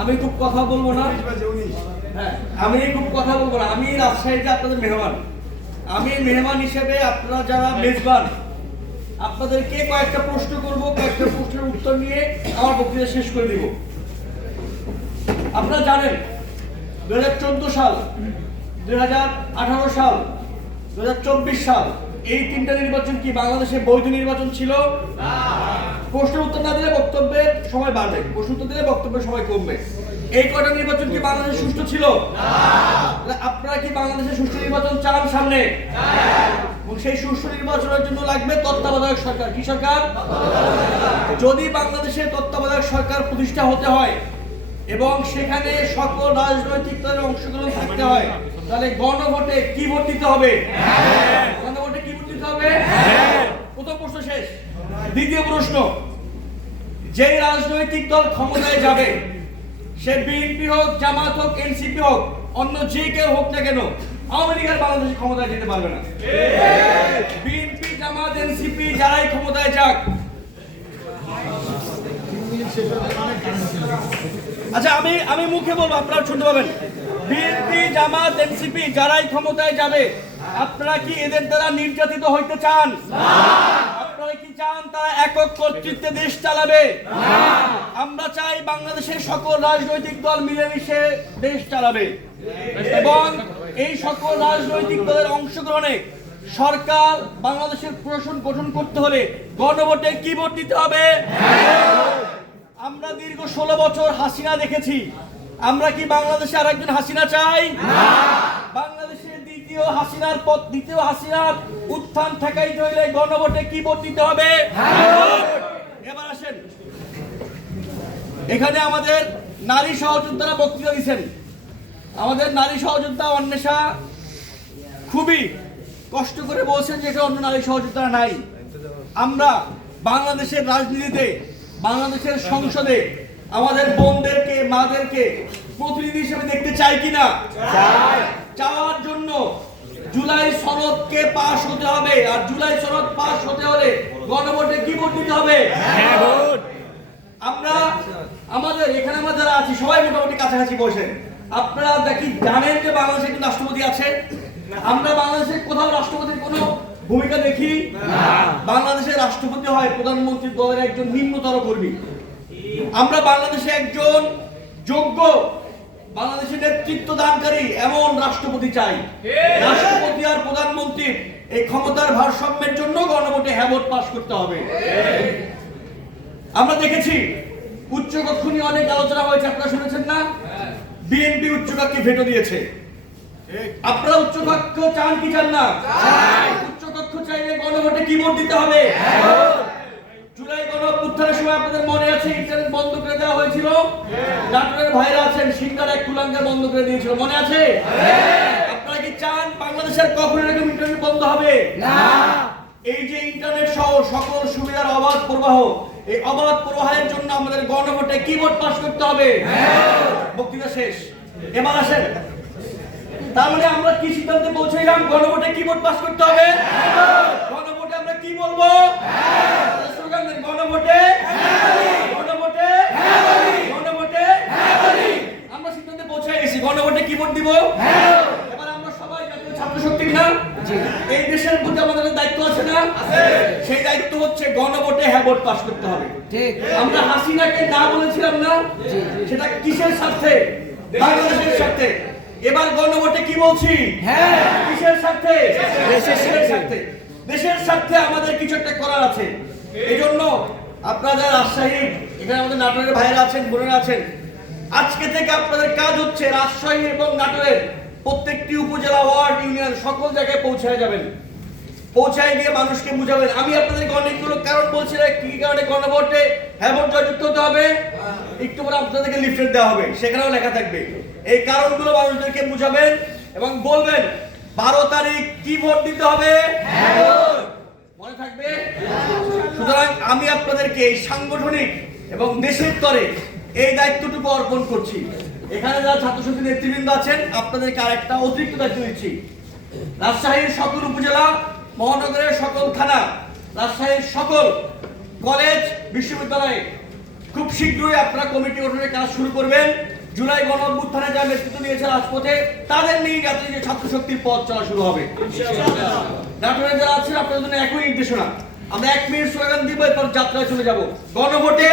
আমি খুব কথা বলবো না। আমি রাজশাহীতে আপনাদের মেহমান। আমি মেহমান হিসেবে আপনারা যারা মেজবান, আপনাদেরকে কয়েকটা প্রশ্ন করব, কয়েকটা প্রশ্নের উত্তর নিয়ে আমার বক্তৃতা শেষ করে দিব। আপনারা জানেন 2014 সাল, 2018 সাল, 2024 সাল এই তিনটা নির্বাচন কি বাংলাদেশে বৈধ নির্বাচন ছিল? প্রশ্নের উত্তর না দিলে বক্তব্যের সময় বাড়বে, প্রশ্ন উত্তর দিলে বক্তব্যের সময় কমবে। এই কয়টা নির্বাচন কি বাংলাদেশে সুষ্ঠু ছিল? আপনারা কি বাংলাদেশে সুষ্ঠু নির্বাচন চান সামনে? সেই সুষ্ঠু নির্বাচনের জন্য লাগবে তত্ত্বাবধায়ক সরকার। কি সরকার? যদি বাংলাদেশে তত্ত্বাবধায়ক সরকার প্রতিষ্ঠা হতে হয় এবং সেখানে সকল রাজনৈতিক দলের অংশগ্রহণ থাকতে হয়, তাহলে গণভোটে কি ভোট দিতে হবে? গণভোটে কি ভোট দিতে হবে? প্রথম প্রশ্ন শেষ। দ্বিতীয় প্রশ্ন, যেই রাজনৈতিক দল ক্ষমতায় যাবে, সে বিএনপি হোক, জামাত হোক, এনসিপি হোক, অন্য যে কেউ হোক না কেন, আওয়ামী লীগের বাংলাদেশে ক্ষমতায় যেতে পারবে না। বিএনপি, জামাত, এনসিপি যারাই ক্ষমতায় যাক। আচ্ছা, আমি মুখে বলবো, আপনারা শুনতে পাবেন। বিএনপি, জামাত, এনসিপি যারাই ক্ষমতায় যাবে, আপনারা কি এদের দ্বারা নির্যাতিত হইতে চান? আপনারা কি চান তারা একক কর্তৃত্বে দেশ চালাবে? আমরা চাই বাংলাদেশের সকল রাজনৈতিক দল মিলেমিশে দেশ চালাবে এবং এই সকল রাজনৈতিক দলের অংশগ্রহণে সরকার বাংলাদেশের প্রশাসন গঠন করতে হলে গণভোটে কি ভোট দিতে হবে? আমরা দীর্ঘ 16 বছর হাসিনা দেখেছি। আমরা কি বাংলাদেশে আরেকজন হাসিনা চাই? বাংলাদেশের দ্বিতীয় হাসিনার উত্থান ঠেকাইতে হইলে গণভোটে কি ভোট দিতে হবে? এবার আসেন, এখানে আমাদের নারী সহযোদ্ধারা বক্তৃতা দিচ্ছেন। আমাদের নারী সহযোদ্ধা অন্বেষা খুবই কষ্ট করে বলছেন যে অন্য নারী সহযোদ্ধারা নাই। আমরা বাংলাদেশের রাজনীতিতে, বাংলাদেশের সংসদে আমাদের বোনদেরকে, মাদেরকে প্রতিনিধি হিসেবে দেখতে চাই কিনা? চাওয়ার জন্য জুলাই সনদকে পাস হতে হবে, আর জুলাই সনদ পাস হতে হলে গণভোটে কি ভোট দিতে হবে? আমরা আমাদের এখানে আমরা যারা আছি সবাই মোটামুটি কাছাকাছি বসেন। আপনারা জানেন যে বাংলাদেশে একজন রাষ্ট্রপতি আছে? আমরা বাংলাদেশে কোথাও রাষ্ট্রপতির কোনো ভূমিকা দেখি? বাংলাদেশের রাষ্ট্রপতি হয় প্রধানমন্ত্রীর দলের একজন নিম্নতর কর্মী। আমরা বাংলাদেশে একজন যোগ্য, বাংলাদেশের নেতৃত্ব দানকারী এমন রাষ্ট্রপতি চাই। রাষ্ট্রপতি আর প্রধানমন্ত্রীর এই ক্ষমতার ভারসাম্যের জন্য গণভোটে হ্যাঁ ভোট পাস করতে হবে। আমরা দেখেছি উচ্চকক্ষ নিয়ে অনেক আলোচনা হয়েছে, আপনারা শুনেছেন না? বিএনপি উচ্চকক্ষে ভেটো দিয়েছে। আপনারা উচ্চকক্ষ চান কি চান না? উচ্চকক্ষ চাইলে গণভোটে কি ভোট দিতে হবে? জুলাই গণঅভ্যুত্থানের সময় আপনাদের মনে আছে ইন্টারনেট বন্ধ করে দেওয়া হয়েছিল? নাটোরের ভাইরা আছেন, সিঙ্গার এক কুলাঙ্গার বন্ধ করে দিয়েছিল, মনে আছে? আপনারা কি চান বাংলাদেশের কখনো এরকম ইন্টারনেট বন্ধ হবে? না। এই যে ইন্টারনেট সহ সকল সুবিধার অবাধ প্রবাহ, এই অবাধ প্রবাহের জন্য আমাদের গণভোটে কি ভোট পাস করতে হবে? বক্তৃতা শেষ। এবার আসেন, তার মানে আমরা কি সিদ্ধান্তে পৌঁছাইলাম? গণভোটে কি ভোট পাস করতে হবে? গণভোটে আমরা কি বলবো? স্লোগান দেন, গণভোটে, গণভোটে, গণভোটে। আমরা সিদ্ধান্তে পৌঁছে গেছি, গণভোটে কি ভোট দিব? এবার আমরা সবাই জাতীয় ছাত্র শক্তির না, এই দেশের প্রতি আমাদের দায়িত্ব আছে না? সেই দায়িত্ব হচ্ছে গণভোটে হ্যাঁ ভোট পাস করতে হবে। আমরা হাসিনাকে না বলেছিলাম না? সেটা কিসের স্বার্থে? বাংলাদেশের স্বার্থে। এবার গণভোটে কি বলছি? কিসের স্বার্থে? দেশের স্বার্থে। দেশের স্বার্থে আমাদের কিছু একটা করার আছে। এই জন্য আপনারা যারা রাজশাহী, এখানে আমাদের নাটোরের ভাইয়েরা আছেন, বোনেরা আছেন, আজকে থেকে আপনাদের কাজ হচ্ছে রাজশাহী এবং নাটোরের প্রত্যেকটি উপজেলা, ওয়ার্ড, ইউনিয়ন সকল জায়গায় পৌঁছায় যাবেন। পৌঁছায় গিয়ে মানুষকে বুঝাবেন। আমি আপনাদেরকে অনেকগুলো কারণ বলছি, কি কারণে গণভোটে হ্যাঁ ভোট জয়যুক্ত হতে হবে। একটু পরে আপনাদেরকে লিফলেট দেওয়া হবে, সেখানেও লেখা থাকবে। এই কারণগুলো মানুষদেরকে বুঝাবেন এবং বলবেন 12 তারিখ কি ভোট দিতে হবে, মনে থাকবে। সুতরাং আমি আপনাদেরকে এই সাংগঠনিক এবং দেশের স্তরে এই দায়িত্বটুকু অর্পণ করছি। এখানে যারা ছাত্র শক্তি নেতৃবৃন্দ আছেন, আপনাদেরকে আরেকটা অতিরিক্ত দায়িত্ব দিচ্ছি। রাজশাহীর সকল উপজেলা, মহানগরের সকল থানা, রাজশাহীর সকল কলেজ, বিশ্ববিদ্যালয়ে খুব শীঘ্রই আপনারা কমিটি গঠনের কাজ শুরু করবেন। জুলাই গণ অভ্যুত্থানে যারা নেতৃত্ব দিয়েছে রাজপথে, তাদের নিয়ে যাতে যে ছাত্র শক্তির পথ চলা শুরু হবে। নাটোরে যারা আছেন আপনাদের জন্য একই নির্দেশনা, আমরা 1 মিনিট স্লোগান দিব, এরপর যাত্রায় চলে যাব। গণভোটে